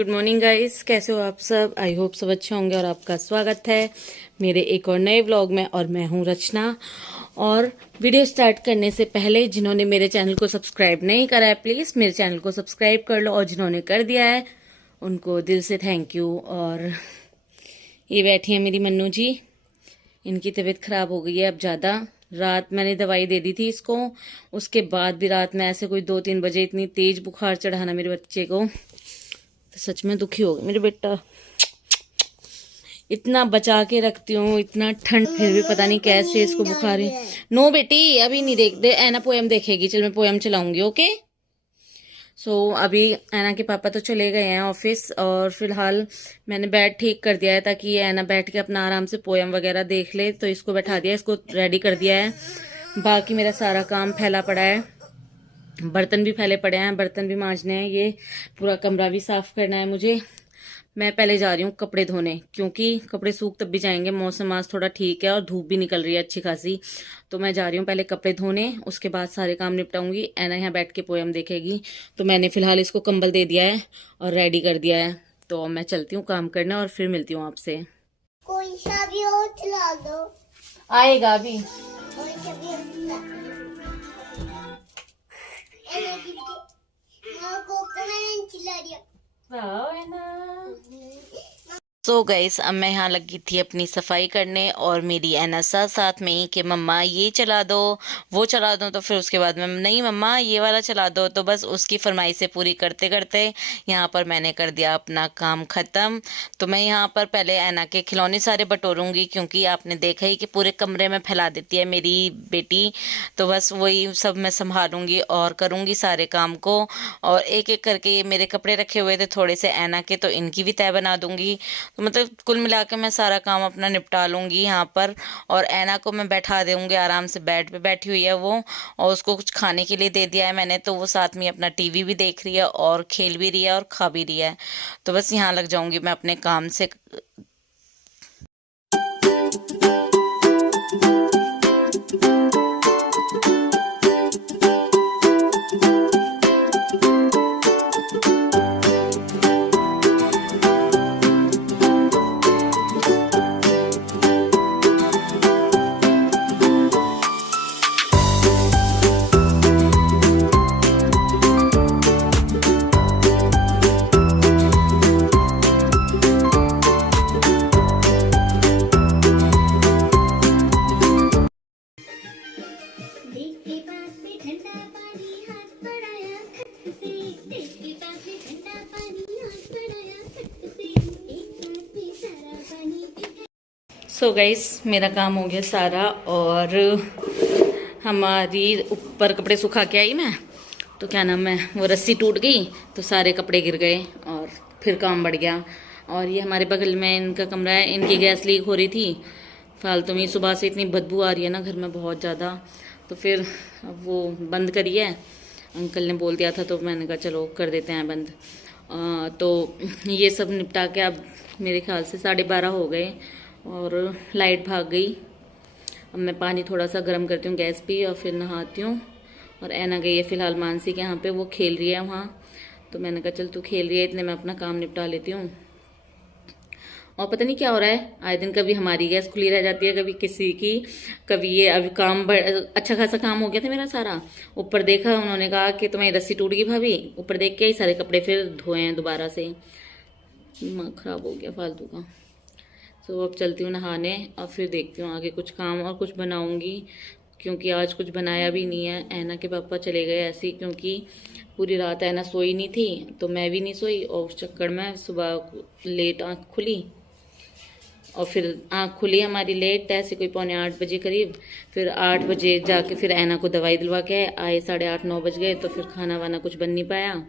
Good morning guys, कैसे हो आप सब। आई होप सब अच्छे होंगे और आपका स्वागत है मेरे एक और नए व्लॉग में। और मैं हूं रचना। और वीडियो स्टार्ट करने से पहले जिन्होंने मेरे चैनल को सब्सक्राइब नहीं करा है प्लीज़ मेरे चैनल को सब्सक्राइब कर लो, और जिन्होंने कर दिया है उनको दिल से थैंक यू। और ये बैठी है मेरी मन्नू जी, इनकी तबीयत खराब हो गई है अब ज़्यादा। रात मैंने दवाई दे दी थी इसको, उसके बाद भी रात में ऐसे कोई 2-3 बजे इतनी तेज बुखार चढ़ा ना मेरे बच्चे को, तो सच में दुखी हो गया मेरे बेटा। इतना बचा के रखती हूँ, इतना ठंड, फिर भी पता नहीं कैसे इसको बुखार है। नो बेटी अभी नहीं देख दे, ऐना पोयम देखेगी। चल मैं पोयम चलाऊंगी, ओके। अभी ऐना के पापा तो चले गए हैं ऑफिस, और फिलहाल मैंने बेड ठीक कर दिया है ताकि ये ऐना बैठ के अपना आराम से पोयम वगैरह देख ले। तो इसको बैठा दिया, इसको रेडी कर दिया है। बाकी मेरा सारा काम फैला पड़ा है, बर्तन भी फैले पड़े हैं, बर्तन भी मांजने हैं, ये पूरा कमरा भी साफ करना है मुझे। मैं पहले जा रही हूँ कपड़े धोने, क्योंकि कपड़े सूख तब भी जाएंगे, मौसम आज थोड़ा ठीक है और धूप भी निकल रही है अच्छी खासी। तो मैं जा रही हूँ पहले कपड़े धोने, उसके बाद सारे काम निपटाऊंगी। ऐना यहाँ बैठ के पोयम देखेगी। तो मैंने फिलहाल इसको कंबल दे दिया है और रेडी कर दिया है। तो मैं चलती हूँ काम करने और फिर मिलती हूँ आपसे। कोई सा भी और चला दो। आएगा अभी। कोई सा भी और चला दो। माँ को कमेंट चिल्ला दिया। सो गाइस, अब मैं यहाँ लगी थी अपनी सफाई करने, और मेरी ऐना साथ में ही कि मम्मा ये चला दो वो चला दो। तो फिर उसके बाद में नहीं मम्मा ये वाला चला दो। तो बस उसकी फरमाइशें पूरी करते करते यहाँ पर मैंने कर दिया अपना काम ख़त्म। तो मैं यहाँ पर पहले ऐना के खिलौने सारे बटोरूंगी, क्योंकि आपने देखा ही कि पूरे कमरे में फैला देती है मेरी बेटी। तो बस वही सब मैं संभालूंगी और करूँगी सारे काम को। और एक एक करके ये मेरे कपड़े रखे हुए थे थोड़े से ऐना के, तो इनकी भी तय बना दूंगी। तो मतलब कुल मिला के मैं सारा काम अपना निपटा लूँगी यहाँ पर। और ऐना को मैं बैठा दूँगी आराम से, बेड पे बैठी हुई है वो, और उसको कुछ खाने के लिए दे दिया है मैंने। तो वो साथ में अपना टीवी भी देख रही है और खेल भी रही है और खा भी रही है। तो बस यहाँ लग जाऊँगी मैं अपने काम से। सो गाइस, मेरा काम हो गया सारा, और हमारी ऊपर कपड़े सुखा के आई मैं, तो क्या नाम है, वो रस्सी टूट गई तो सारे कपड़े गिर गए और फिर काम बढ़ गया। और ये हमारे बगल में इनका कमरा है, इनकी गैस लीक हो रही थी फालतू में। सुबह से इतनी बदबू आ रही है ना घर में बहुत ज़्यादा, तो फिर अब वो बंद करी है। अंकल ने बोल दिया था तो मैंने कहा चलो कर देते हैं बंद। तो ये सब निपटा के अब मेरे ख्याल से 12:30 हो गए और लाइट भाग गई। अब मैं पानी थोड़ा सा गर्म करती हूँ गैस पे और फिर नहाती हूँ। और ऐना गई है फिलहाल मानसी के यहाँ पे, वो खेल रही है वहाँ। तो मैंने कहा चल तू खेल रही है, इतने मैं अपना काम निपटा लेती हूँ। और पता नहीं क्या हो रहा है, आए दिन कभी हमारी गैस खुली रह जाती है, कभी किसी की, कभी ये। अभी काम अच्छा खासा काम हो गया था मेरा सारा। ऊपर देखा, उन्होंने कहा कि तुम्हारी रस्सी टूट गई भाभी। ऊपर देख के ही सारे कपड़े फिर धोए हैं दोबारा से। दिमाग खराब हो गया फालतू का। तो अब चलती हूँ नहाने और फिर देखती हूँ आगे कुछ काम और कुछ बनाऊँगी, क्योंकि आज कुछ बनाया भी नहीं है। ऐना के पापा चले गए ऐसे ही, क्योंकि पूरी रात ऐना सोई नहीं थी तो मैं भी नहीं सोई, और उस चक्कर में सुबह लेट आँख खुली। और फिर आँख खुली हमारी लेट, ऐसे कोई 7:45 करीब। फिर 8 बजे जाके फिर ऐना को दवाई दिलवा के आए, 8:30-9 बज गए। तो फिर खाना वाना कुछ बन नहीं पाया।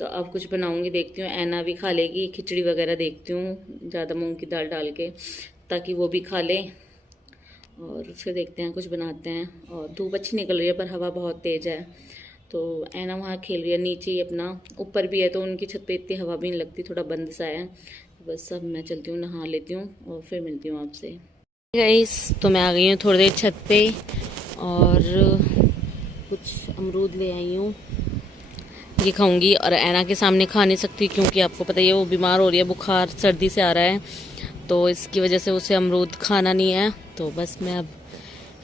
तो अब कुछ बनाऊंगी, देखती हूँ। ऐना भी खा लेगी, खिचड़ी वगैरह देखती हूँ ज़्यादा मूंग की दाल डाल के, ताकि वो भी खा ले। और फिर देखते हैं कुछ बनाते हैं। और धूप अच्छी निकल रही है पर हवा बहुत तेज़ है। तो ऐना वहाँ खेल रही है नीचे ही अपना, ऊपर भी है तो उनकी छत पे इतनी हवा भी नहीं लगती, थोड़ा बंद सा है। बस अब मैं चलती हूँ नहा लेती हूँ और फिर मिलती हूँ आपसे। गाइस, तो मैं आ गई हूँ थोड़ी देर छत पे और कुछ अमरूद ले आई हूँ। ये खाऊंगी और ऐना के सामने खा नहीं सकती क्योंकि आपको पता ही है वो बीमार हो रही है, बुखार सर्दी से आ रहा है, तो इसकी वजह से उसे अमरूद खाना नहीं है। तो बस मैं अब,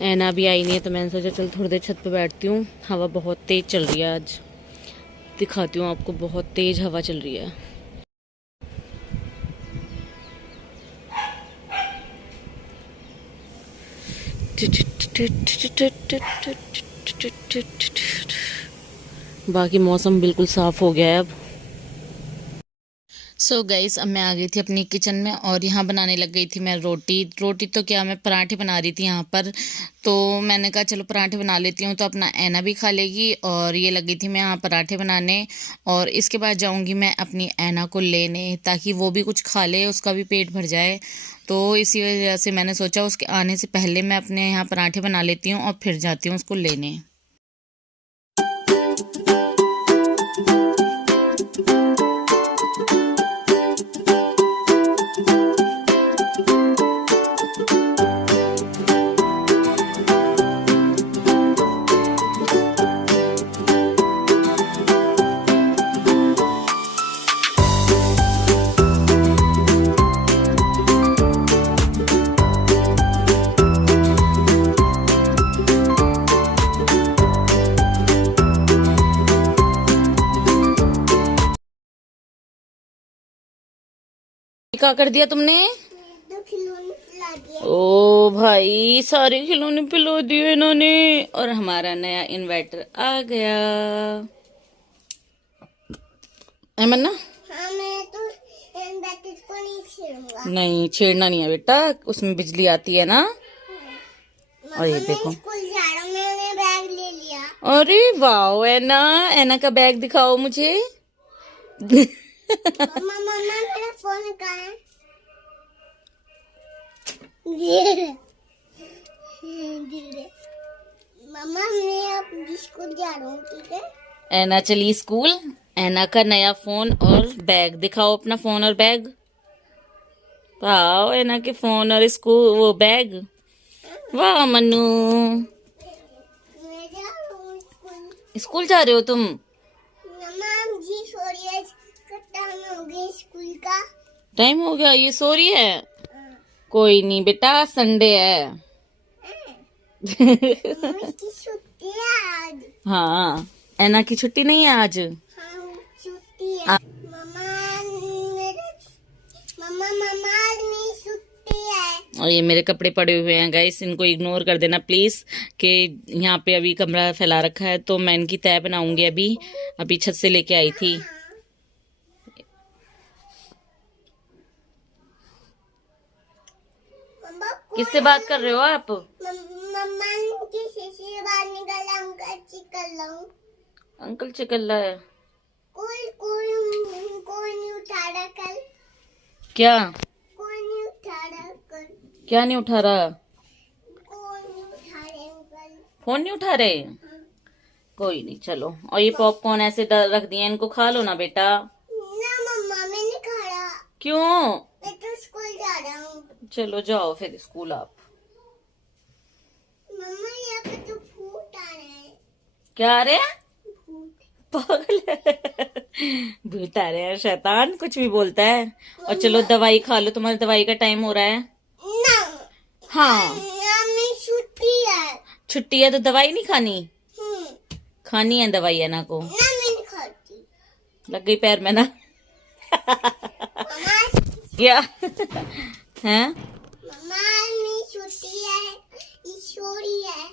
ऐना भी आई नहीं है तो मैंने सोचा चल थोड़ी देर छत पे बैठती हूँ। हवा बहुत तेज चल रही है आज, दिखाती हूँ आपको, बहुत तेज हवा चल रही है। बाकी मौसम बिल्कुल साफ हो गया है अब। सो गाइस, अब मैं आ गई थी अपनी किचन में और यहाँ बनाने लग गई थी मैं रोटी तो क्या, मैं पराठे बना रही थी यहाँ पर। तो मैंने कहा चलो पराठे बना लेती हूँ तो अपना ऐना भी खा लेगी, और ये लगी थी मैं यहाँ पराठे बनाने। और इसके बाद जाऊँगी मैं अपनी ऐना को लेने ताकि वो भी कुछ खा ले, उसका भी पेट भर जाए। तो इसी वजह से मैंने सोचा उसके आने से पहले मैं अपने यहाँ पराठे बना लेती हूँ और फिर जाती हूँ उसको लेने। क्या कर दिया तुमने? 2 खिलौने खिला दिए। ओ भाई, सारे खिलौने पिला दिए इन्होंने, और हमारा नया इन्वर्टर आ गया। ना हाँ, मैं तो इन्वर्टर को नहीं छेड़ूंगा। नहीं छेड़ना नहीं है बेटा, उसमें बिजली आती है ना। और ये देखो, स्कूल जा रहा हूँ, मैंने बैग ले लिया। अरे वाह, ऐना, ऐना का बैग दिखाओ मुझे। मम्मा मेरा फोन कहाँ है? मम्मा मैं अब स्कूल जा रहा हूँ, ठीक है? ऐना चली स्कूल, ऐना का नया फोन और बैग दिखाओ, अपना फोन और बैग। वाह, ऐना के फोन और स्कूल वो बैग। वाह मन्नू, मैं जा रहा हूँ स्कूल। स्कूल जा रहे हो तुम? मम्मा जी सॉरी, आज का टाइम हो गया स्कूल का। टाइम हो गया, ये सो रही है? कोई नहीं बेटा, संडे है। मम्मी की छुट्टी है आज। हाँ, ऐना की छुट्टी नहीं है आज। हाँ, छुट्टी है। मम्मा आज मेरी छुट्टी है। और ये मेरे कपड़े पड़े हुए हैं गाइस, इनको इग्नोर कर देना प्लीज, कि यहाँ पे अभी कमरा फैला रखा है तो मैं इनकी तय बनाऊंगी। अभी छत से लेके आई थी। किससे बात कर रहे हो आप? मम्मा किसी से बाहर निकल, अंकल चिकल लाऊं। अंकल चिकल्ला है? कोई नहीं उठा रहा कल। क्या? कोई नहीं उठा रहा कल। क्या नहीं उठा रहा? कोई नहीं उठा रहे अंकल। फोन नहीं उठा रहे? कोई नहीं, चलो। और ये पॉपकॉर्न ऐसे रख दिए, इनको खा लो ना बेटा। ना मम्मा, मैं नहीं खा रहा। क्यों? मैं तो स्कूल जा रहा हूँ। चलो जाओ फिर स्कूल आप। मम्मा यहाँ पे तो भूत आ रहे हैं। क्या आ रहे हैं? भूत। पागल है। भूत आ रहे हैं, शैतान कुछ भी बोलता है। और चलो दवाई खा लो, तुम्हारी दवाई का टाइम हो रहा है ना। हाँ, मेरी छुट्टी है। छुट्टी है तो दवाई नहीं खानी? हम्म। खानी है दवाई है ना को। ना मैं नहीं खाती। लग गई पैर में ना। मम्मा क्या है? मम्मा मेरी छुट्टी है, ईश्वरी है।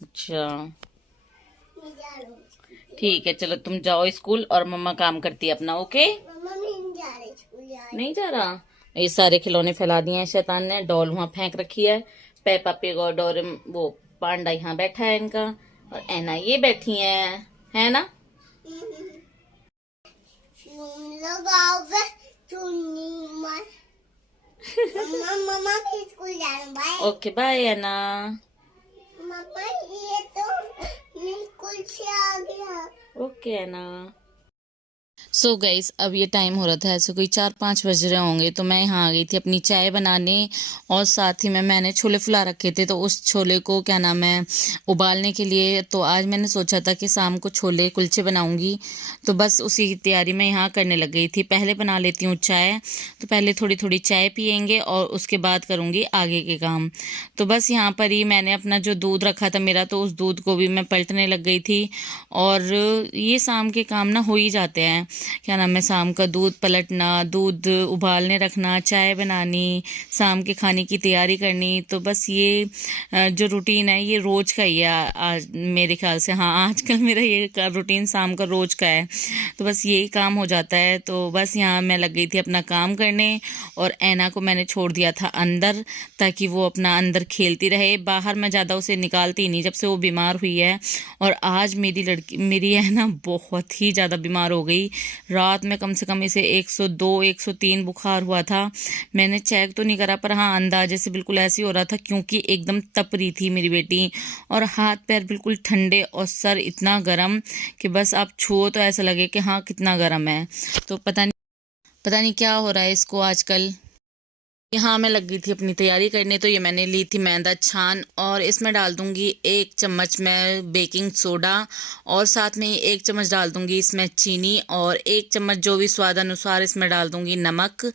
अच्छा मैं जा रहा हूँ। ठीक है, चलो तुम जाओ स्कूल और मम्मा काम करती है अपना। ओके? मम्मा मैं नहीं जा रही स्कूल जा रही। नहीं जा रहा? ये सारे खिलौने फैला दिए हैं शैतान ने। डॉल वहां फेंक रखी है, पेपा पिग और डोरेम, वो पांडा यहाँ बैठा है इनका, और ऐना ये बैठी है ना? लगाओगे चुन्नी मत। मम्मा मैं स्कूल जा रहा हूँ, बाय। ओके बाय ऐना। मम्मा ये तो मैं स्कूल से आ गया। ओके ऐना। सो गाइस अब ये टाइम हो रहा था, ऐसे कोई 4-5 बज रहे होंगे, तो मैं यहाँ आ गई थी अपनी चाय बनाने। और साथ ही में मैंने छोले फुला रखे थे, तो उस छोले को क्या नाम है उबालने के लिए। तो आज मैंने सोचा था कि शाम को छोले कुलचे बनाऊंगी, तो बस उसी की तैयारी मैं यहाँ करने लग गई थी। पहले बना लेती हूँ चाय, तो पहले थोड़ी थोड़ी चाय पियेंगे और उसके बाद करूँगी आगे के काम। तो बस यहाँ पर ही मैंने अपना जो दूध रखा था मेरा, तो उस दूध को भी मैं पलटने लग गई थी। और ये शाम के काम ना हो ही जाते हैं, क्या नाम है, शाम का दूध पलटना, दूध उबालने रखना, चाय बनानी, शाम के खाने की तैयारी करनी। तो बस ये जो रूटीन है ये रोज का ही है आज मेरे ख्याल से। हाँ, आजकल मेरा ये रूटीन शाम का रोज का है, तो बस यही काम हो जाता है। तो बस यहाँ मैं लग गई थी अपना काम करने, और ऐना को मैंने छोड़ दिया था अंदर, ताकि वो अपना अंदर खेलती रहे। बाहर मैं ज़्यादा उसे निकालती नहीं जब से वो बीमार हुई है। और आज मेरी ऐना बहुत ही ज़्यादा बीमार हो गई। रात में कम से कम इसे 102 103 बुखार हुआ था। मैंने चेक तो नहीं करा, पर हाँ अंदाजे से बिल्कुल ऐसे ही हो रहा था, क्योंकि एकदम तप रही थी मेरी बेटी, और हाथ पैर बिल्कुल ठंडे और सर इतना गर्म कि बस आप छुओ तो ऐसा लगे कि हाँ कितना गर्म है। तो पता नहीं क्या हो रहा है इसको आजकल। यहाँ मैं लग गई थी अपनी तैयारी करने। तो ये मैंने ली थी मैदा छान, और इसमें डाल दूंगी 1 चम्मच मैं बेकिंग सोडा, और साथ में ही 1 चम्मच डाल दूंगी इसमें चीनी, और 1 चम्मच जो भी स्वाद अनुसार इसमें डाल दूंगी नमक।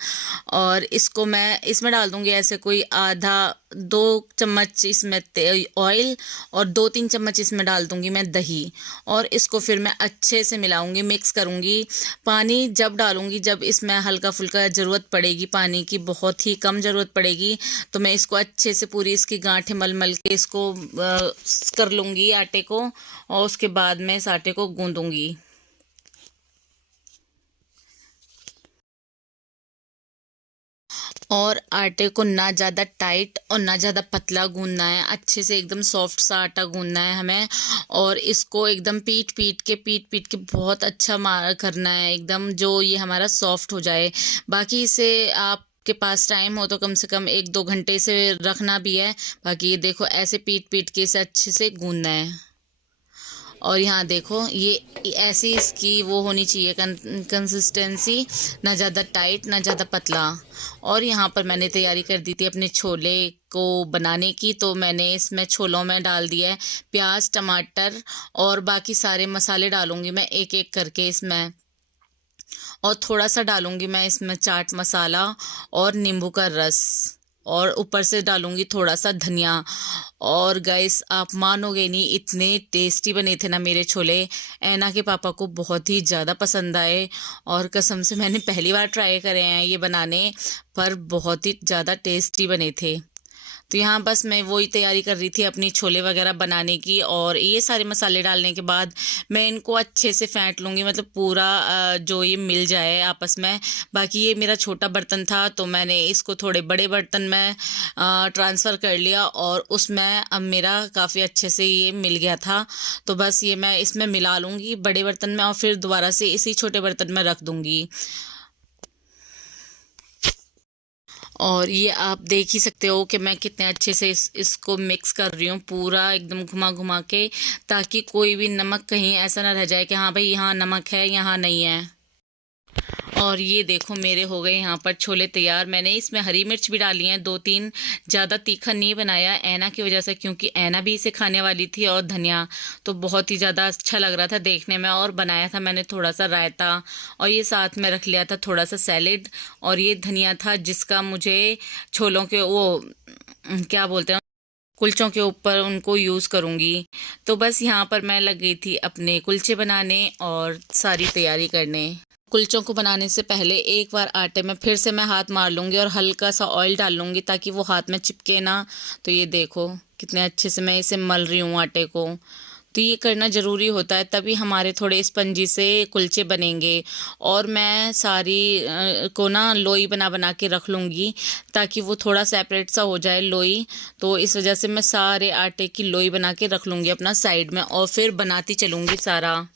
और इसको मैं इसमें डाल दूंगी ऐसे कोई आधा 2 चम्मच इसमें ऑयल, और 2-3 चम्मच इसमें डाल दूंगी मैं दही। और इसको फिर मैं अच्छे से मिलाऊंगी, मिक्स करूंगी। पानी जब डालूंगी जब इसमें हल्का फुल्का ज़रूरत पड़ेगी पानी की, बहुत ही कम ज़रूरत पड़ेगी। तो मैं इसको अच्छे से पूरी इसकी गांठें मल मल के इसको कर लूँगी आटे को, और उसके बाद मैं इस आटे को गूंदूंगी। और आटे को ना ज़्यादा टाइट और ना ज़्यादा पतला गूंदना है, अच्छे से एकदम सॉफ्ट सा आटा गूंदना है हमें। और इसको एकदम पीट पीट के बहुत अच्छा करना है, एकदम जो ये हमारा सॉफ्ट हो जाए। बाकी इसे आप के पास टाइम हो तो कम से कम 1-2 घंटे से रखना भी है। बाकी ये देखो ऐसे पीट के इसे अच्छे से गूंदना है। और यहाँ देखो ये ऐसी इसकी वो होनी चाहिए कंसिस्टेंसी, ना ज़्यादा टाइट ना ज़्यादा पतला। और यहाँ पर मैंने तैयारी कर दी थी अपने छोले को बनाने की। तो मैंने इसमें छोलों में डाल दिया है प्याज टमाटर, और बाकी सारे मसाले डालूंगी मैं एक एक करके इसमें। और थोड़ा सा डालूंगी मैं इसमें चाट मसाला और नींबू का रस, और ऊपर से डालूंगी थोड़ा सा धनिया। और गाइस आप मानोगे नहीं, इतने टेस्टी बने थे ना मेरे छोले। ऐना के पापा को बहुत ही ज़्यादा पसंद आए, और कसम से मैंने पहली बार ट्राई करे हैं ये बनाने, पर बहुत ही ज़्यादा टेस्टी बने थे। तो यहाँ बस मैं वही तैयारी कर रही थी अपनी छोले वगैरह बनाने की। और ये सारे मसाले डालने के बाद मैं इनको अच्छे से फेंट लूँगी, मतलब पूरा जो ये मिल जाए आपस में। बाकी ये मेरा छोटा बर्तन था, तो मैंने इसको थोड़े बड़े बर्तन में ट्रांसफ़र कर लिया, और उसमें अब मेरा काफ़ी अच्छे से ये मिल गया था। तो बस ये मैं इसमें मिला लूँगी बड़े बर्तन में, और फिर दोबारा से इसी छोटे बर्तन में रख दूँगी। और ये आप देख ही सकते हो कि मैं कितने अच्छे से इसको मिक्स कर रही हूँ, पूरा एकदम घुमा घुमा के, ताकि कोई भी नमक कहीं ऐसा ना रह जाए कि हाँ भाई यहाँ नमक है यहाँ नहीं है। और ये देखो मेरे हो गए यहाँ पर छोले तैयार। मैंने इसमें हरी मिर्च भी डाली हैं 2-3, ज़्यादा तीखा नहीं बनाया ऐना की वजह से, क्योंकि ऐना भी इसे खाने वाली थी। और धनिया तो बहुत ही ज़्यादा अच्छा लग रहा था देखने में। और बनाया था मैंने थोड़ा सा रायता, और ये साथ में रख लिया था थोड़ा सा सैलेड। और ये धनिया था जिसका मुझे छोलों के वो क्या बोलते हैं कुलचों के ऊपर उनको यूज़ करूँगी। तो बस यहाँ पर मैं लग गई थी अपने कुलचे बनाने और सारी तैयारी करने। कुलचों को बनाने से पहले एक बार आटे में फिर से मैं हाथ मार लूँगी, और हल्का सा ऑयल डाल लूँगी ताकि वो हाथ में चिपके ना। तो ये देखो कितने अच्छे से मैं इसे मल रही हूँ आटे को। तो ये करना ज़रूरी होता है, तभी हमारे थोड़े स्पंजी से कुलचे बनेंगे। और मैं सारी को ना लोई बना बना के रख लूँगी, ताकि वो थोड़ा सेपरेट सा हो जाए लोई। तो इस वजह से मैं सारे आटे की लोई बना के रख लूँगी अपना साइड में, और फिर बनाती चलूँगी सारा।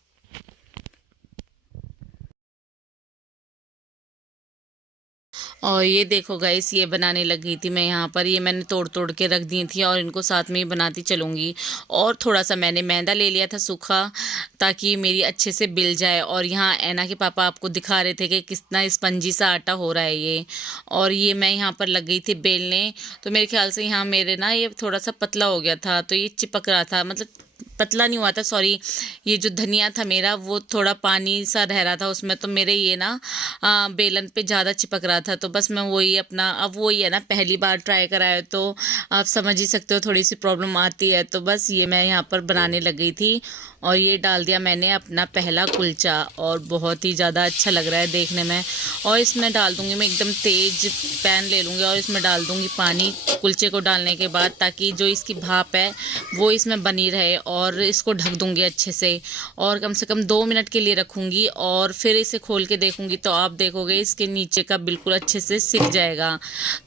और ये देखो गाइस, ये बनाने लगी थी मैं यहाँ पर। ये मैंने तोड़ तोड़ के रख दी थी और इनको साथ में ही बनाती चलूँगी। और थोड़ा सा मैंने मैदा ले लिया था सूखा, ताकि मेरी अच्छे से बिल जाए। और यहाँ ऐना के पापा आपको दिखा रहे थे कि कितना स्पंजी सा आटा हो रहा है ये। और ये मैं यहाँ पर लग गई थी बेलने। तो मेरे ख्याल से यहाँ मेरे ना ये थोड़ा सा पतला हो गया था, तो ये चिपक रहा था, मतलब पतला नहीं हुआ था, सॉरी। ये जो धनिया था मेरा वो थोड़ा पानी सा रह रहा था उसमें, तो मेरे ये ना बेलन पे ज़्यादा चिपक रहा था। तो बस मैं वही अपना, अब वही है ना, पहली बार ट्राई करा है तो आप समझ ही सकते हो थोड़ी सी प्रॉब्लम आती है। तो बस ये मैं यहाँ पर बनाने लग गई थी और ये डाल दिया मैंने अपना पहला कुलचा, और बहुत ही ज़्यादा अच्छा लग रहा है देखने में। और इसमें डाल दूँगी मैं, एकदम तेज़ पैन ले लूँगी और इसमें डाल दूँगी पानी कुलचे को डालने के बाद, ताकि जो इसकी भाप है वो इसमें बनी रहे। और इसको ढक दूँगी अच्छे से और कम से कम 2 मिनट के लिए रखूँगी। और फिर इसे खोल के देखूँगी तो आप देखोगे इसके नीचे का बिल्कुल अच्छे से सिक जाएगा।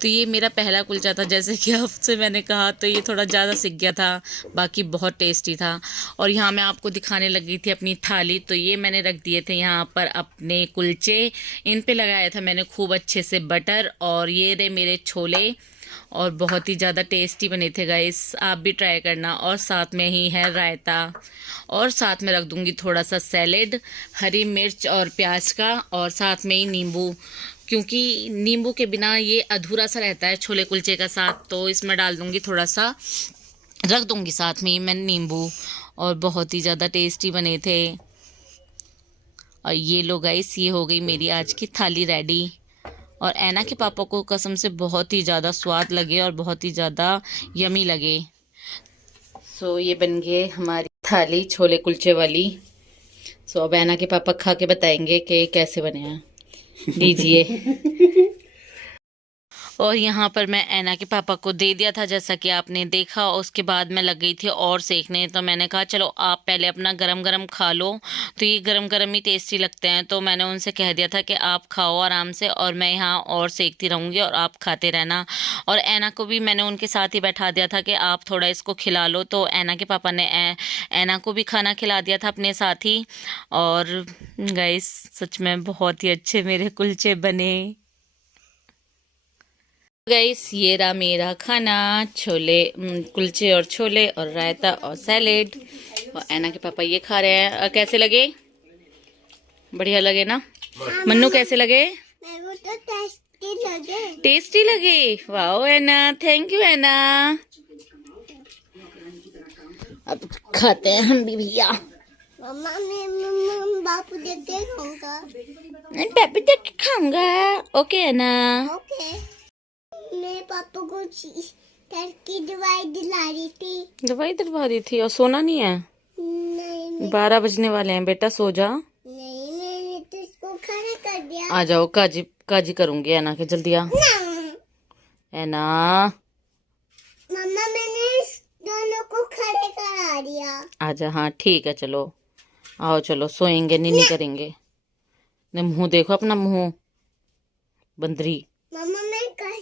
तो ये मेरा पहला कुलचा था, जैसे कि आपसे मैंने कहा, तो ये थोड़ा ज़्यादा सिक गया था, बाकी बहुत टेस्टी था। और यहाँ मैं आपको दिखाने लगी थी अपनी थाली। तो ये मैंने रख दिए थे यहाँ पर अपने कुलचे, इन पे लगाया था मैंने खूब अच्छे से बटर। और ये रहे मेरे छोले, और बहुत ही ज़्यादा टेस्टी बने थे गाइस, आप भी ट्राई करना। और साथ में ही है रायता, और साथ में रख दूँगी थोड़ा सा सैलेड, हरी मिर्च और प्याज का, और साथ में ही नींबू, क्योंकि नींबू के बिना ये अधूरा सा रहता है छोले कुलचे का साथ। तो इसमें डाल दूँगी थोड़ा सा, रख दूँगी साथ में ही मैं नींबू। और बहुत ही ज़्यादा टेस्टी बने थे। और ये लो गाइस, ये हो गई मेरी आज की थाली रेडी। और ऐना के पापा को कसम से बहुत ही ज़्यादा स्वाद लगे और बहुत ही ज़्यादा यमी लगे। सो ये बन गए हमारी थाली छोले कुलचे वाली। सो अब ऐना के पापा खा के बताएंगे कि कैसे बने हैं। लीजिए। और यहाँ पर मैं ऐना के पापा को दे दिया था, जैसा कि आपने देखा। उसके बाद मैं लग गई थी और सेकने। तो मैंने कहा चलो आप पहले अपना गरम गरम खा लो, तो ये गरम गरम ही टेस्टी लगते हैं। तो मैंने उनसे कह दिया था कि आप खाओ आराम से, और मैं यहाँ और सेकती रहूँगी और आप खाते रहना। और ऐना को भी मैंने उनके साथ ही बैठा दिया था कि आप थोड़ा इसको खिला लो। तो ऐना के पापा ने ऐना को भी खाना खिला दिया था अपने साथ ही। और गाइस, सच में बहुत ही अच्छे मेरे कुलचे बने। गाइस, ये रहा मेरा खाना, छोले कुलचे और छोले और रायता और सैलेड। और ऐना के पापा ये खा रहे हैं। और कैसे लगे? बढ़िया लगे ना? मन्नू कैसे लगे? मेरे को तो टेस्टी लगे। टेस्टी लगे? वाह ऐना, थैंक यू ऐना। अब खाते हैं हम भी भैया। मम्मा मैं बापू देख के खाऊंगा। मैं पापा देख के खाऊंगा। ओके ऐना। ओके। मेरे पापा को की दवाई दिला रही थी। दवाई दिलवा रही थी? और सोना नहीं है? नहीं 12 बजने वाले हैं बेटा, सो जा। नहीं, मैंने तो इसको खाना कर दिया। आ जाओ, काजी काजी करूंगी ऐना के, जल्दी आ ऐना। मम्मा मैंने इस दोनों को खड़े करा दिया। आजा, हाँ ठीक है, चलो आओ, चलो सोएंगे, नीनी करेंगे। ने मुंह देखो अपना, मुंह बंदरी। मम्मा मैं कर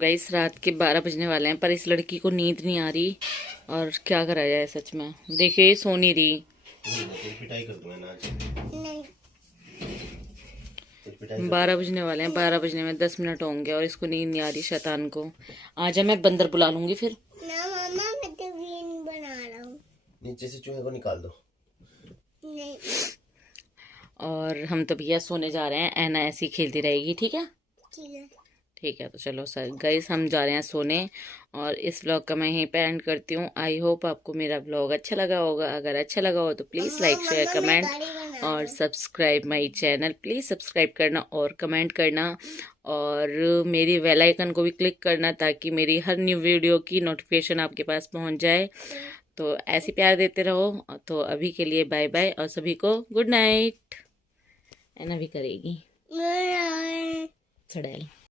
गाइस, रात के 12 बजने वाले हैं, पर इस लड़की को नींद नहीं आ रही। और क्या करा जाए सच में, देखिए सो नहीं रही। पिटाई कर दूंगा ना आज। नहीं 12 बजने वाले हैं, 12 बजने में 10 मिनट होंगे और इसको नींद नहीं आ रही शैतान को। आजा, मैं बंदर बुला लूंगी फिर। ना मम्मा मैं तो ग्रीन बना रहा हूँ। नीचे से चूहे को निकाल दो। नहीं और हम तो भैया सोने जा रहे हैं, ऐना ऐसी खेलती रहेगी, ठीक है? ठीक है। ठीक है, तो चलो सर गाइस, हम जा रहे हैं सोने। और इस व्लॉग का मैं यहीं पे एंड करती हूँ। आई होप आपको मेरा व्लॉग अच्छा लगा होगा। अगर अच्छा लगा हो तो प्लीज़ लाइक शेयर कमेंट और subscribe my channel. Please subscribe करना और कमेंट करना, और मेरी बेल आइकन को भी क्लिक करना, ताकि मेरी हर न्यू वीडियो की नोटिफिकेशन आपके पास पहुँच जाए। तो ऐसे प्यार देते रहो। तो अभी के लिए बाय बाय, और सभी को गुड नाइट। ऐना भी करेगी चढ़ैल।